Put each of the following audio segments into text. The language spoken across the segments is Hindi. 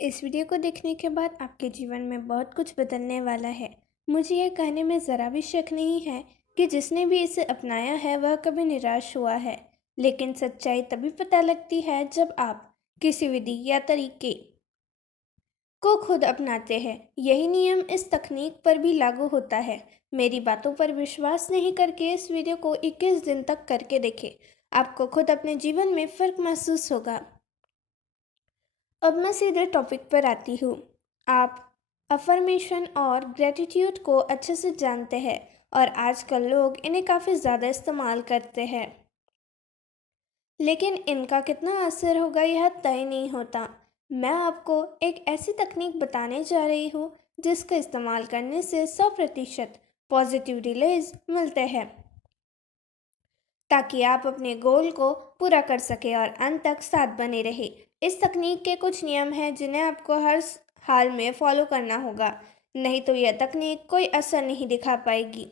इस वीडियो को देखने के बाद आपके जीवन में बहुत कुछ बदलने वाला है। मुझे यह कहने में ज़रा भी शक नहीं है कि जिसने भी इसे अपनाया है वह कभी निराश हुआ है। लेकिन सच्चाई तभी पता लगती है जब आप किसी विधि या तरीके को खुद अपनाते हैं। यही नियम इस तकनीक पर भी लागू होता है। मेरी बातों पर विश्वास नहीं करके इस वीडियो को 21 दिन तक करके देखें। आपको खुद अपने जीवन में फ़र्क महसूस होगा। अब मैं सीधे टॉपिक पर आती हूँ। आप अफर्मेशन और ग्रेटिट्यूड को अच्छे से जानते हैं और आजकल लोग इन्हें काफ़ी ज़्यादा इस्तेमाल करते हैं। लेकिन इनका कितना असर होगा यह तय नहीं होता। मैं आपको एक ऐसी तकनीक बताने जा रही हूँ जिसका इस्तेमाल करने से 100% पॉजिटिव रिलीज मिलते हैं, ताकि आप अपने गोल को पूरा कर सकें और अंत तक साथ बने रहे। इस तकनीक के कुछ नियम हैं जिन्हें आपको हर हाल में फॉलो करना होगा, नहीं तो यह तकनीक कोई असर नहीं दिखा पाएगी।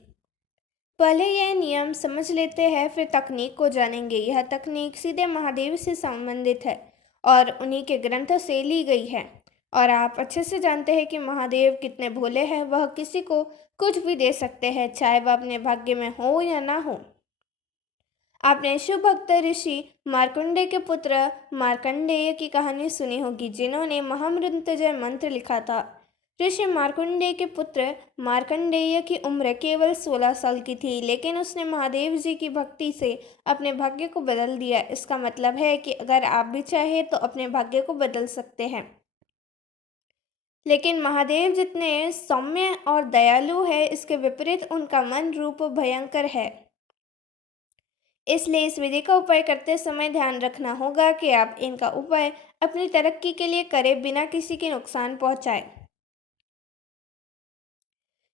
पहले यह नियम समझ लेते हैं, फिर तकनीक को जानेंगे। यह तकनीक सीधे महादेव से संबंधित है और उन्हीं के ग्रंथ से ली गई है। और आप अच्छे से जानते हैं कि महादेव कितने भोले हैं। वह किसी को कुछ भी दे सकते हैं, चाहे वह अपने भाग्य में हो या ना हो। आपने शिव भक्त ऋषि मार्कंडेय के पुत्र मार्कंडेय की कहानी सुनी होगी, जिन्होंने महामृत्युंजय मंत्र लिखा था। ऋषि मार्कंडेय के पुत्र मार्कंडेय की उम्र केवल 16 साल की थी, लेकिन उसने महादेव जी की भक्ति से अपने भाग्य को बदल दिया। इसका मतलब है कि अगर आप भी चाहें तो अपने भाग्य को बदल सकते हैं। लेकिन महादेव जितने सौम्य और दयालु है, इसके विपरीत उनका मन रूप भयंकर है। इसलिए इस विधि का उपाय करते समय ध्यान रखना होगा कि आप इनका उपाय अपनी तरक्की के लिए करें, बिना किसी के नुकसान पहुंचाए।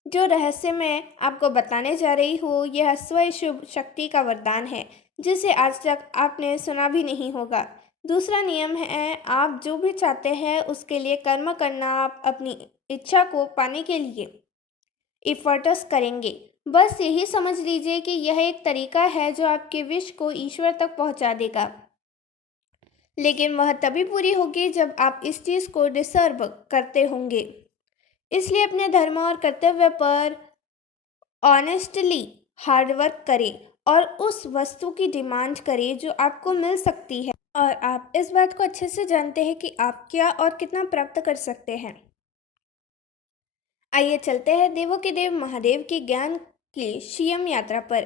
जो रहस्य मैं आपको बताने जा रही हूँ, यह स्वयं शुभ शक्ति का वरदान है, जिसे आज तक आपने सुना भी नहीं होगा। दूसरा नियम है, आप जो भी चाहते हैं उसके लिए कर्म करना। आप अपनी इच्छा को पाने के लिए इफर्ट्स करेंगे। बस यही समझ लीजिए कि यह एक तरीका है जो आपके विश को ईश्वर तक पहुंचा देगा। लेकिन वह तभी पूरी होगी जब आप इस चीज़ को डिसर्व करते होंगे। इसलिए अपने धर्म और कर्तव्य पर ऑनेस्टली हार्डवर्क करें और उस वस्तु की डिमांड करें जो आपको मिल सकती है। और आप इस बात को अच्छे से जानते हैं कि आप क्या और कितना प्राप्त कर सकते हैं। आइए चलते हैं देवों के देव महादेव के ज्ञान की शियम यात्रा पर।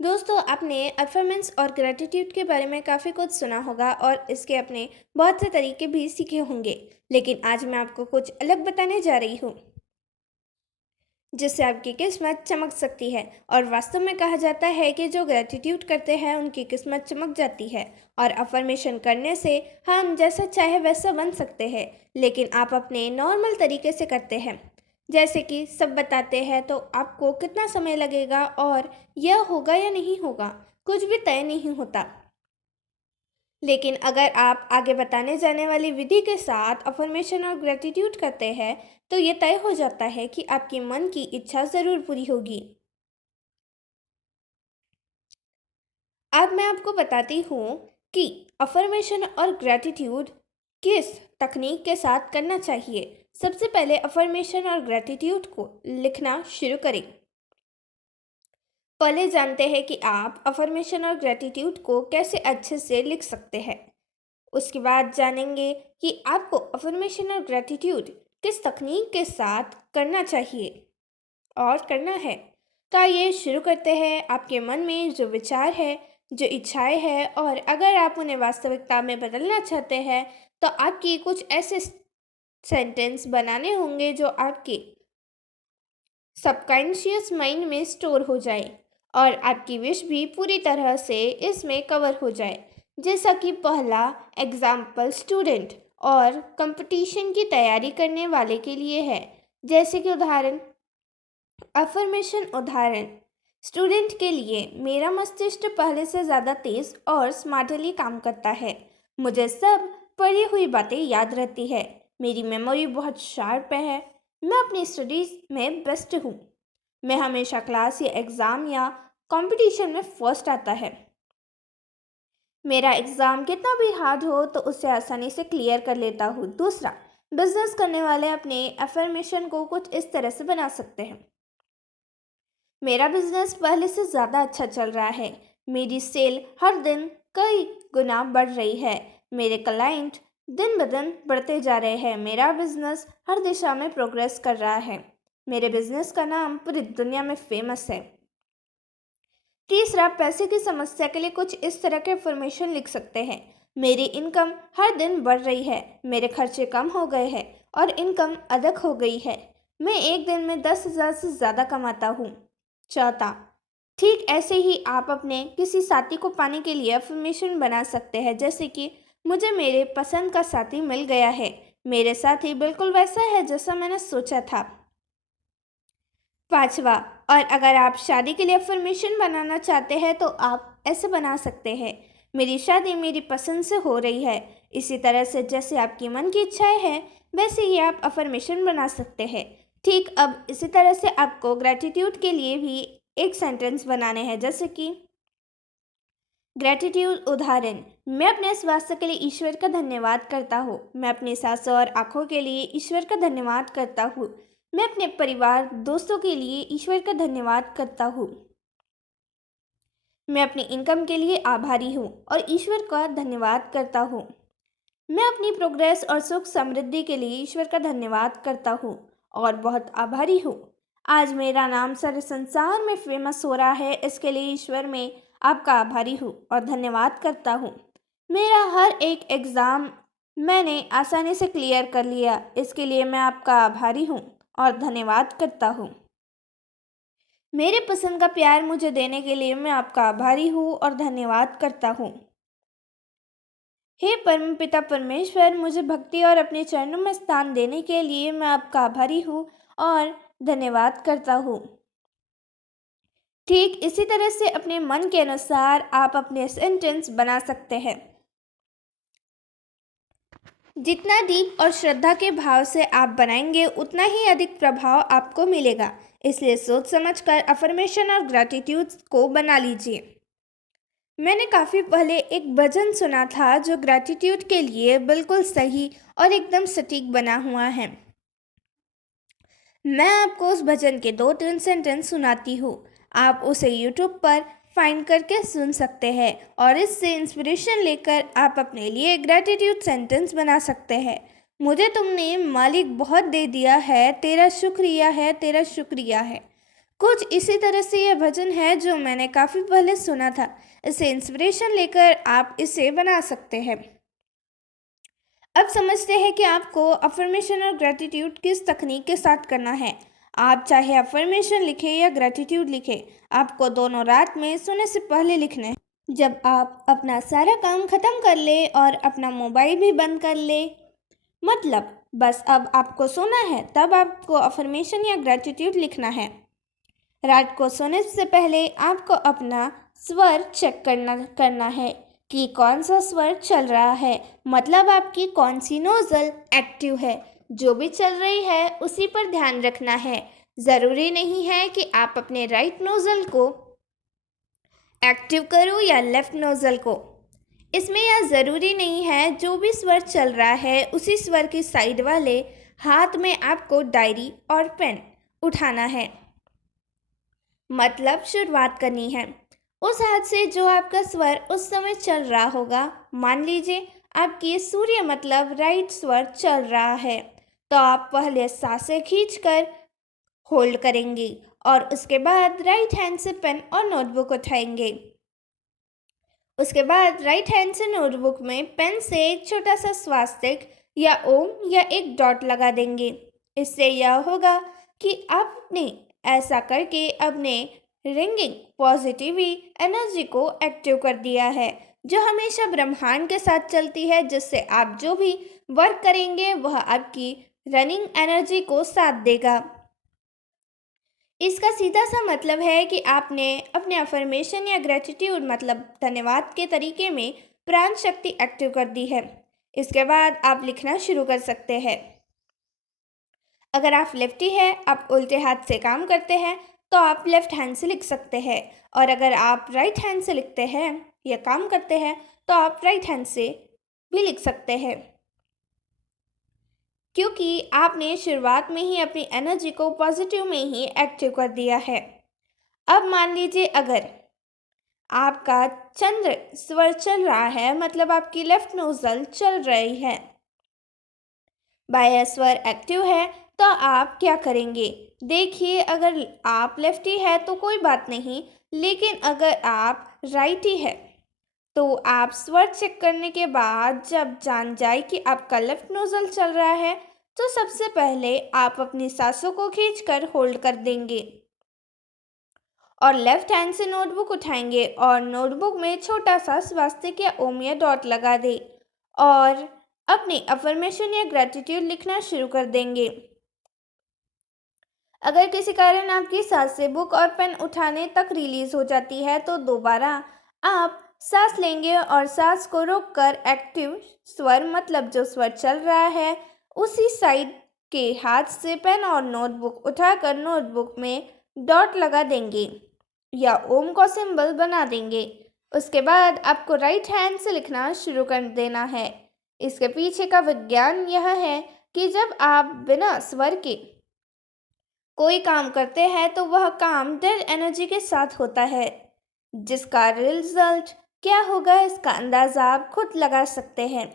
दोस्तों, आपने अफर्मेंस और ग्रेटिट्यूड के बारे में काफ़ी कुछ सुना होगा और इसके अपने बहुत से तरीके भी सीखे होंगे। लेकिन आज मैं आपको कुछ अलग बताने जा रही हूँ, जिससे आपकी किस्मत चमक सकती है। और वास्तव में कहा जाता है कि जो ग्रेटिट्यूड करते हैं उनकी किस्मत चमक जाती है। और अफर्मेशन करने से हम जैसा चाहे वैसा बन सकते हैं, लेकिन आप अपने नॉर्मल तरीके से करते हैं, जैसे कि सब बताते हैं, तो आपको कितना समय लगेगा और यह होगा या नहीं होगा, कुछ भी तय नहीं होता। लेकिन अगर आप आगे बताने जाने वाली विधि के साथ अफर्मेशन और ग्रेटिट्यूड करते हैं, तो ये तय हो जाता है कि आपकी मन की इच्छा ज़रूर पूरी होगी। अब मैं आपको बताती हूँ कि अफर्मेशन और ग्रेटिट्यूड किस तकनीक के साथ करना चाहिए। सबसे पहले अफर्मेशन और ग्रेटिट्यूड को लिखना शुरू करें। पहले जानते हैं कि आप अफर्मेशन और ग्रेटिट्यूड को कैसे अच्छे से लिख सकते हैं। उसके बाद जानेंगे कि आपको अफर्मेशन और ग्रेटिट्यूड किस तकनीक के साथ करना चाहिए और करना है। तो आइए शुरू करते हैं। आपके मन में जो विचार है, जो इच्छाएं हैं, और अगर आप उन्हें वास्तविकता में बदलना चाहते हैं, तो आपकी कुछ ऐसे सेंटेंस बनाने होंगे जो आपके सबकॉन्शियस माइंड में स्टोर हो जाए और आपकी विश भी पूरी तरह से इसमें कवर हो जाए। जैसा कि पहला एग्जाम्पल स्टूडेंट और कंपटीशन की तैयारी करने वाले के लिए है। जैसे कि उदाहरण, अफर्मेशन उदाहरण, स्टूडेंट के लिए, मेरा मस्तिष्क पहले से ज़्यादा तेज और स्मार्टली काम करता है। मुझे सब पढ़ी हुई बातें याद रहती है। मेरी मेमोरी बहुत शार्प है। मैं अपनी स्टडीज़ में बेस्ट हूँ। मैं हमेशा क्लास या एग्ज़ाम या कंपटीशन में फर्स्ट आता है। मेरा एग्ज़ाम कितना भी हार्ड हो तो उसे आसानी से क्लियर कर लेता हूँ। दूसरा, बिजनेस करने वाले अपने अफर्मेशन को कुछ इस तरह से बना सकते हैं। मेरा बिजनेस पहले से ज़्यादा अच्छा चल रहा है। मेरी सेल हर दिन कई गुना बढ़ रही है। मेरे क्लाइंट दिन ब दिन बढ़ते जा रहे हैं। मेरा बिजनेस हर दिशा में प्रोग्रेस कर रहा है। मेरे बिजनेस का नाम पूरी दुनिया में फेमस है। तीसरा, पैसे की समस्या के लिए कुछ इस तरह के अफर्मेशन लिख सकते हैं। मेरी इनकम हर दिन बढ़ रही है। मेरे खर्चे कम हो गए हैं और इनकम अधिक हो गई है। मैं एक दिन में 10,000 से ज़्यादा कमाता हूँ। चौथा, ठीक ऐसे ही आप अपने किसी साथी को पाने के लिए अफर्मेशन बना सकते हैं, जैसे कि मुझे मेरे पसंद का साथी मिल गया है। मेरे साथी बिल्कुल वैसा है जैसा मैंने सोचा था। पांचवा, और अगर आप शादी के लिए अफर्मेशन बनाना चाहते हैं तो आप ऐसे बना सकते हैं। मेरी शादी मेरी पसंद से हो रही है। इसी तरह से जैसे आपकी मन की इच्छाएं हैं वैसे ही आप अफर्मेशन बना सकते हैं। ठीक अब इसी तरह से आपको ग्रैटिट्यूड के लिए भी एक सेंटेंस बनाने हैं, जैसे कि ग्रैटिट्यूड उदाहरण, मैं अपने स्वास्थ्य के लिए ईश्वर का धन्यवाद करता हूँ। मैं अपनी सांसों और आँखों के लिए ईश्वर का धन्यवाद करता हूँ। मैं अपने परिवार दोस्तों के लिए ईश्वर का धन्यवाद करता हूँ। मैं अपनी इनकम के लिए आभारी हूँ और ईश्वर का धन्यवाद करता हूँ। मैं अपनी प्रोग्रेस और सुख समृद्धि के लिए ईश्वर का धन्यवाद करता हूँ और बहुत आभारी हूँ। आज मेरा नाम सारे संसार में फेमस हो रहा है, इसके लिए ईश्वर में आपका आभारी हूँ और धन्यवाद करता हूँ। मेरा हर एक एग्ज़ाम मैंने आसानी से क्लियर कर लिया, इसके लिए मैं आपका आभारी हूँ और धन्यवाद करता हूँ। मेरे पसंद का प्यार मुझे देने के लिए मैं आपका आभारी हूँ और धन्यवाद करता हूँ। हे परमपिता परमेश्वर, मुझे भक्ति और अपने चरणों में स्थान देने के लिए मैं आपका आभारी हूँ और धन्यवाद करता हूँ। ठीक इसी तरह से अपने मन के अनुसार आप अपने सेंटेंस बना सकते हैं। जितना डीप और श्रद्धा के भाव से आप बनाएंगे उतना ही अधिक प्रभाव आपको मिलेगा। इसलिए सोच समझकर अफर्मेशन और ग्रैटिट्यूड को बना लीजिए। मैंने काफ़ी पहले एक भजन सुना था जो ग्रैटिट्यूड के लिए बिल्कुल सही और एकदम सटीक बना हुआ है। मैं आपको उस भजन के 2-3 सेंटेंस सुनाती हूँ। आप उसे यूट्यूब पर फाइंड करके सुन सकते हैं और इससे इंस्पिरेशन लेकर आप अपने लिए ग्रैटिट्यूड सेंटेंस बना सकते हैं। मुझे तुमने मालिक बहुत दे दिया है, तेरा शुक्रिया है, तेरा शुक्रिया है। कुछ इसी तरह से यह भजन है जो मैंने काफ़ी पहले सुना था। इसे इंस्पिरेशन लेकर आप इसे बना सकते हैं। अब समझते हैं कि आपको अफर्मेशन और ग्रैटिट्यूड किस तकनीक के साथ करना है। आप चाहे अफर्मेशन लिखें या ग्रैटिट्यूड लिखें, आपको दोनों रात में सोने से पहले लिखना है। जब आप अपना सारा काम खत्म कर ले और अपना मोबाइल भी बंद कर ले, मतलब बस अब आपको सोना है, तब आपको अफर्मेशन या ग्रैटिट्यूड लिखना है। रात को सोने से पहले आपको अपना स्वर चेक करना है कि कौन सा स्वर चल रहा है, मतलब आपकी कौन सी नोज़ल एक्टिव है। जो भी चल रही है उसी पर ध्यान रखना है। ज़रूरी नहीं है कि आप अपने राइट नोज़ल को एक्टिव करो या लेफ़्ट नोज़ल को। इसमें यह ज़रूरी नहीं है, जो भी स्वर चल रहा है उसी स्वर की साइड वाले हाथ में आपको डायरी और पेन उठाना है, मतलब शुरुआत करनी है उस हाथ से जो आपका स्वर उस समय चल रहा होगा। मान लीजिए आपकी सूर्य मतलब राइट स्वर चल रहा है, तो आप पहले सांसें खींचकर होल्ड करेंगे और उसके बाद राइट हैंड से पेन और नोटबुक उठाएंगे। उसके बाद राइट हैंड से नोटबुक में पेन से एक छोटा सा स्वास्तिक या ओम या एक डॉट लगा देंगे। इससे यह होगा कि आपने ऐसा करके अपने रिंगिंग पॉजिटिव एनर्जी को एक्टिव कर दिया है, जो हमेशा ब्रह्मांड के साथ चलती है, जिससे आप जो भी वर्क करेंगे वह आपकी रनिंग एनर्जी को साथ देगा। इसका सीधा सा मतलब है कि आपने अपने अफर्मेशन या ग्रेटिट्यूड मतलब धन्यवाद के तरीके में प्राण शक्ति एक्टिव कर दी है। इसके बाद आप लिखना शुरू कर सकते हैं। अगर आप लेफ्टी हैं, आप उल्टे हाथ से काम करते हैं, तो आप लेफ्ट हैंड से लिख सकते हैं, और अगर आप राइट हैंड से लिखते हैं या काम करते हैं तो आप राइट हैंड से भी लिख सकते हैं। क्योंकि आपने शुरुआत में ही अपनी एनर्जी को पॉजिटिव में ही एक्टिव कर दिया है। अब मान लीजिए अगर आपका चंद्र स्वर चल रहा है, मतलब आपकी लेफ्ट नोजल चल रही है, बायां स्वर एक्टिव है, तो आप क्या करेंगे? देखिए, अगर आप लेफ्टी है तो कोई बात नहीं, लेकिन अगर आप राइटी है तो आप स्वर चेक करने के बाद जब जान जाए कि आपका लेफ्ट नोजल चल रहा है, तो सबसे पहले आप अपनी सांसों को खींचकर होल्ड कर देंगे और लेफ्ट हैंड से नोटबुक उठाएंगे और नोटबुक में छोटा सा स्वास्तिक या ओम या डॉट लगा दें और अपनी अफर्मेशन या ग्रेटिट्यूड लिखना शुरू कर देंगे। अगर किसी कारण आपकी सांस से बुक और पेन उठाने तक रिलीज हो जाती है, तो दोबारा आप सांस लेंगे और सांस को रोककर एक्टिव स्वर, मतलब जो स्वर चल रहा है, उसी साइड के हाथ से पेन और नोटबुक उठाकर नोटबुक में डॉट लगा देंगे या ओम का सिंबल बना देंगे। उसके बाद आपको राइट हैंड से लिखना शुरू कर देना है। इसके पीछे का विज्ञान यह है कि जब आप बिना स्वर के कोई काम करते हैं तो वह काम डेड एनर्जी के साथ होता है, जिसका रिजल्ट क्या होगा इसका अंदाजा आप खुद लगा सकते हैं।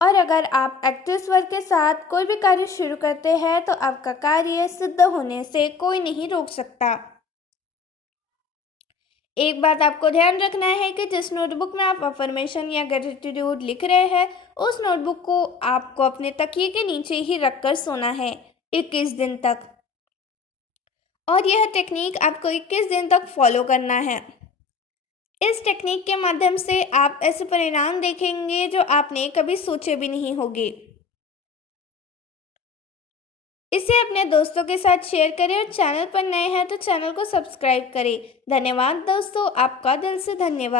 और अगर आप एक्टिव स्वर के साथ कोई भी कार्य शुरू करते हैं तो आपका कार्य सिद्ध होने से कोई नहीं रोक सकता। एक बात आपको ध्यान रखना है कि जिस नोटबुक में आप अफर्मेशन या ग्रेटिट्यूड लिख रहे हैं, उस नोटबुक को आपको अपने तकिए के नीचे ही रखकर सोना है 21 दिन तक। और यह टेक्निक आपको 21 दिन तक फॉलो करना है। इस टेक्निक के माध्यम से आप ऐसे परिणाम देखेंगे जो आपने कभी सोचे भी नहीं होंगे। इसे अपने दोस्तों के साथ शेयर करें और चैनल पर नए हैं तो चैनल को सब्सक्राइब करें। धन्यवाद दोस्तों, आपका दिल से धन्यवाद।